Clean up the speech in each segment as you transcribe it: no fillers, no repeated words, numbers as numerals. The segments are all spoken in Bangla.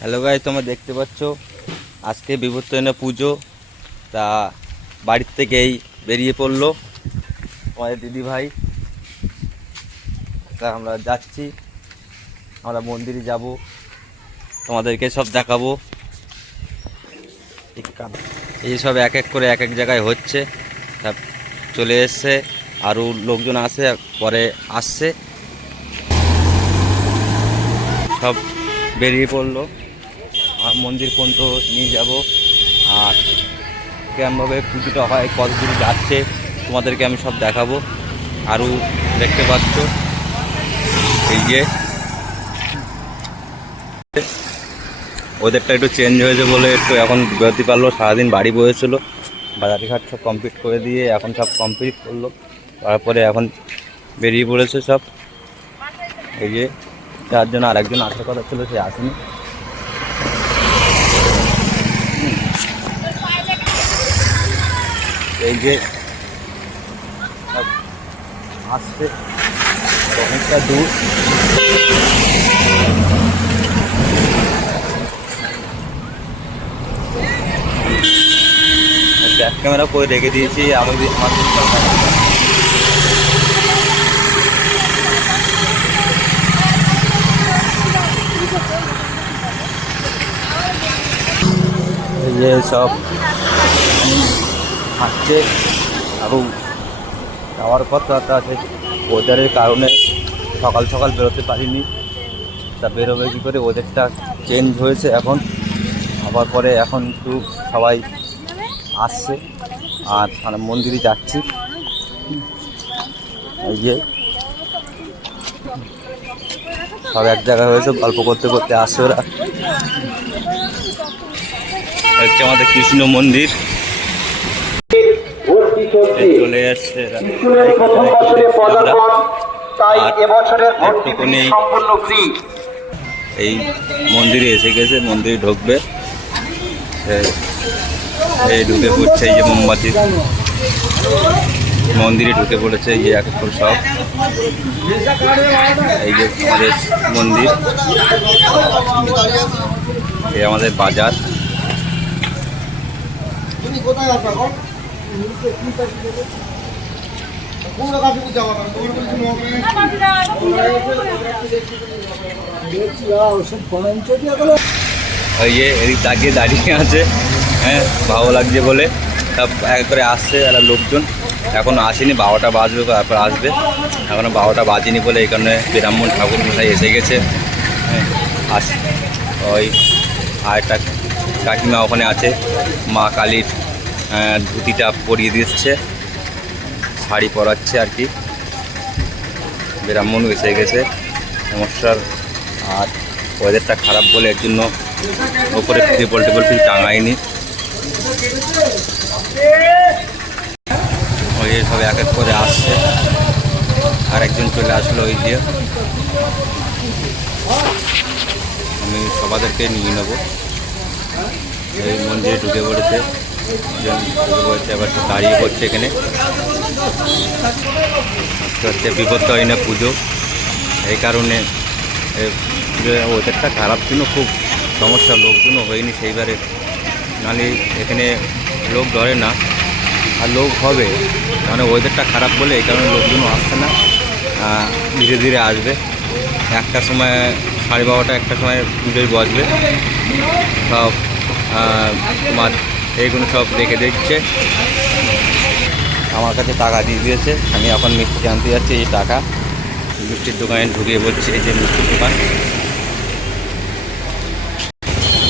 হ্যালো গাইস, তোমরা দেখতে পাচ্ছ আজকে বিবর্তনে পুজো। তা বাড়ির থেকেই বেরিয়ে পড়লো আমাদের দিদি ভাই। তা আমরা যাচ্ছি, আমরা মন্দিরে যাব, তোমাদেরকে সব দেখাবো। এই সব এক এক করে এক এক জায়গায় হচ্ছে, সব চলে এসছে, আরও লোকজন আসে, পরে আসছে, সব বেরিয়ে পড়লো। আর মন্দির পর্যন্ত নিয়ে যাব, আর কেমনভাবে পুজোটা হয়, কত দূর যাচ্ছে তোমাদেরকে আমি সব দেখাবো। আরও দেখতে পাচ্ছ এই যে ওদেরটা একটু চেঞ্জ হয়েছে বলে একটু এখন বেরোতে পারলো। সারাদিন বাড়ি বসেছিল, বাজারঘাট সব কমপ্লিট করে দিয়ে এখন সব কমপ্লিট করলো, তারপরে এখন বেরিয়ে পড়েছে সব। এই যে তার জন্য আরেকজন আসার কথা ছিল, সে আসেনি। এই যে সব আসছে অনেকটা দূর। ব্যাক ক্যামেরা করে রেখে দিয়েছি আমাদের এই যে সব আসছে, আরও যাওয়ার কথা আছে। ওয়েদারের কারণে সকাল সকাল বেরোতে পারিনি, তা বেরোবে কী করে, ওয়েদারটা চেঞ্জ হয়েছে এখন। আবার পরে এখন একটু সবাই আসছে, আর মানে মন্দিরে যাচ্ছি। এই যে সব এক জায়গায় হয়েছে, গল্প করতে করতে আসছে ওরা। হচ্ছে আমাদের কৃষ্ণ মন্দির, চলে যাচ্ছে একটুখানি এই মন্দিরে এসে গেছে, মন্দিরে ঢুকবে, এই ঢুকে পড়ছে। এই যে মোমবাতি মন্দিরে ঢুকে পড়েছে, এই যে এক এক করে সব। এই যে আমাদের মন্দির, এই আমাদের বাজার। ওই যে এদিক তাকিয়ে দাঁড়িয়ে আছে, হ্যাঁ ভালো লাগছে বলে সব এক করে আসছে। একটা লোকজন এখনও আসেনি, 12টা বাজবে, তারপর আসবে। এখনও 12টা বাজেনি বলে এই কারণে ব্রাহ্মণ ঠাকুর মশাই এসে গেছে। হ্যাঁ আস ওই আর একটা কাকিমা ওখানে আছে, মা কালীর ধুতিটা পরিয়ে দিচ্ছে, শাড়ি পরাচ্ছে আর কি। ব্রাহ্মণ এসে গেছে সমস্যার। আর ওয়েদারটা খারাপ বলে এর জন্য ওপরে টেবল ফিল টাঙায়নি। ওই সব এক এক করে আসছে, আর একজন চলে আসলো। ওই যে আমি সবাদেরকে নিয়ে নেব। এই মন্দিরে ঢুকে পড়েছে, আবার দাঁড়িয়ে পড়ছে এখানে। হচ্ছে বিপত্তারিণী পুজো, এই কারণে ওয়েদারটা খারাপ জন্য খুব সমস্যা, লোকজনও হয়নি সেইবারে। নাহলে এখানে লোক ধরে না, আর লোক হবে মানে ওয়েদারটা খারাপ বলে এই কারণে লোকজনও আসছে না, ধীরে ধীরে আসবে। একটা সময় 12:30 একটা সময় পুজোয় বসবে সব। তোমার এইগুলো সব রেখে দিচ্ছে, আমার কাছে টাকা দিয়ে দিয়েছে। আমি এখন মিষ্টি আনতে যাচ্ছি, এই টাকা মিষ্টির দোকানে ঢুকিয়ে বলছি। এই যে মিষ্টির দোকান,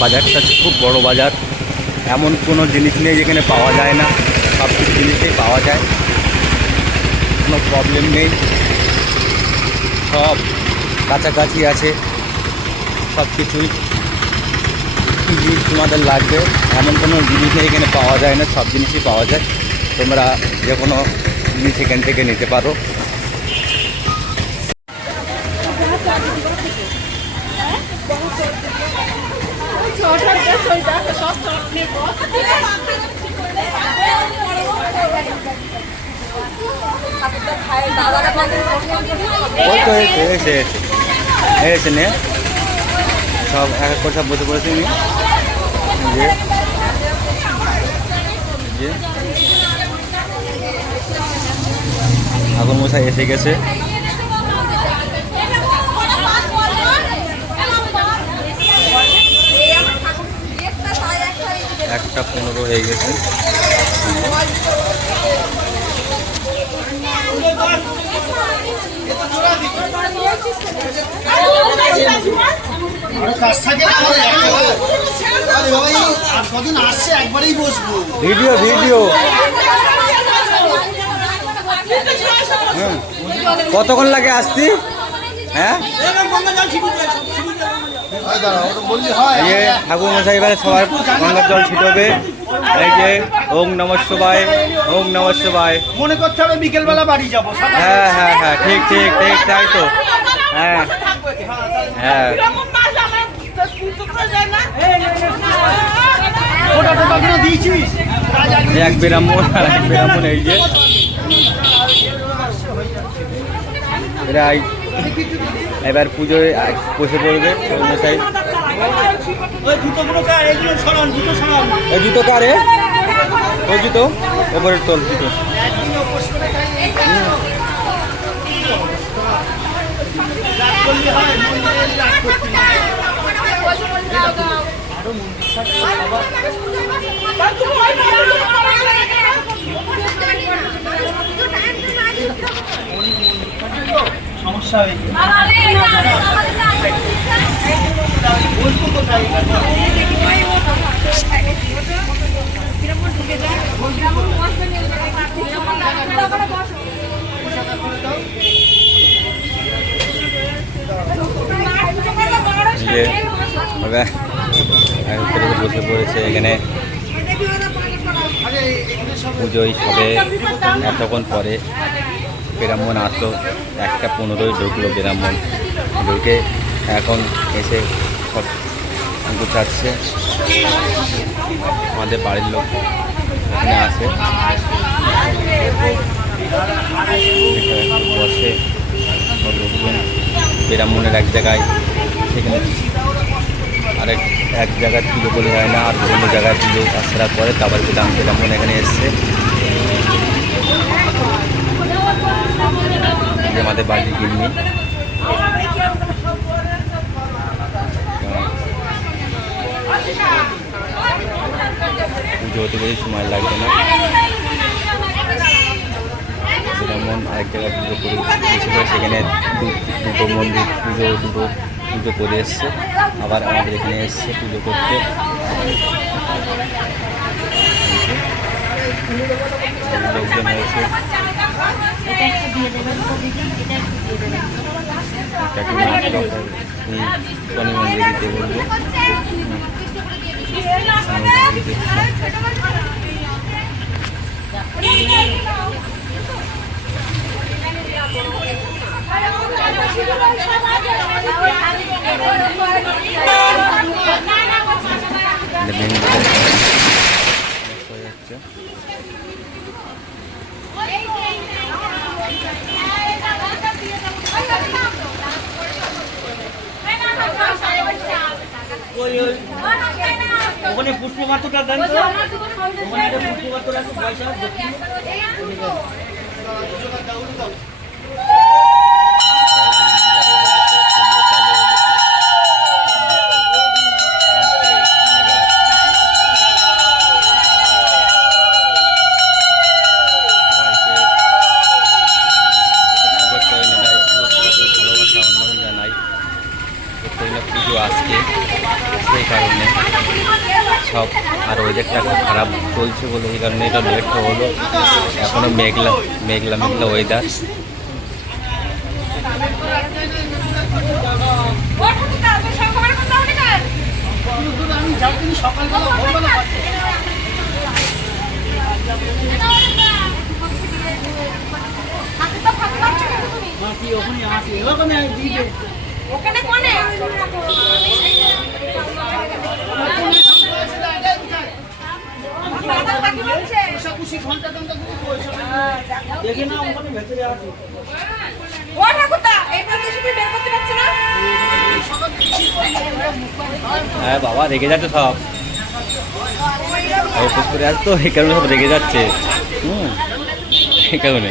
বাজারটা খুব বড় বাজার, এমন কোনো জিনিস নেই যেখানে পাওয়া যায় না, সব কিছু জিনিসই পাওয়া যায়, কোনো প্রবলেম নেই, সব কাছাকাছি আছে। সব কিছুই কী জিনিস তোমাদের লাগবে এমন কোনো জিনিস নেই এখানে পাওয়া যায় না, সব জিনিসই পাওয়া যায়। তোমরা যে কোনো জিনিস এখান থেকে নিতে পারো। ওই তো এসে নে সব এক এক করে সব বসে পড়েছি উনি। যে যে ঠাকুর মশাই এসে গেছে। একটা 15 হয়ে গেছে। ভিডিও ভিডিও কতক্ষণ লাগে আসতি? হ্যাঁ ঠাকুর মশাই এবারে সবার গঙ্গার জল ছিটবে। এই যে ওম নমঃ শিবায়, ওম নমঃ শিবায়। মনে করতে হবে বিকেল বেলা বাড়ি যাবো। হ্যাঁ হ্যাঁ হ্যাঁ, ঠিক ঠিক ঠিক, তাই তো। হ্যাঁ হ্যাঁ, এক ব্রাহ্মণ আর এক ব্রাহ্মণ। এই যে এরা এবার পুজোয় বসে পড়বে। মশাই ওই জুতো কারে? ওই জুতো ওপরের তোল জুতো। সমস্যা হয়েছে। বসে পড়েছে এখানে পুজোয় সবে এতক্ষণ পরে ব্রাহ্মণ আসলো। 1:15 ঢুকলো ব্রাহ্মণ, ঢুকে এখন এসে সব গুছাচ্ছে। আমাদের বাড়ির লোক এখানে আসে, বসে লোকজন। ব্রাহ্মণের এক জায়গায়, সেখানে এক জায়গায় পুজো বলে হয় না, আর অন্য জায়গায় পুজো আসার পরে তারপর ব্রাহ্মণ এখানে এসছে। আমাদের বাড়ির গিন্নি পুজো হতে বেশি সময় লাগবে না। যেমন এক জায়গায় পুজো করে সেখানে দুটো মন্দির পুজো করে এসছে, আবার আমাদের এখানে এসছে পুজো করতে। লোকজন হয়েছে। শনি মন্দির দিতে বলবো। ওখানে পুষ্পমাত্রটা দেন তো, ওখানে একটা পুষ্পমাত্র আছে পয়সা। পুজো আজকে, সেই কারণে সব। আর ওয়েদারটা খুব খারাপ চলছে বলে এই কারণে এটা লেট হলো। এখনও মেঘলা মেঘলা মেঘলা ওয়েদার। ওখানে কোনে দেখে না ওখানে ভেতরে আছে। ও ঠাকুরদা এই পাশে বের করতে পারছ না। হ্যাঁ বাবা রেগে যাচ্ছে সব, অফিস করে আসতো এই কারণে সব রেগে যাচ্ছে। এই কারণে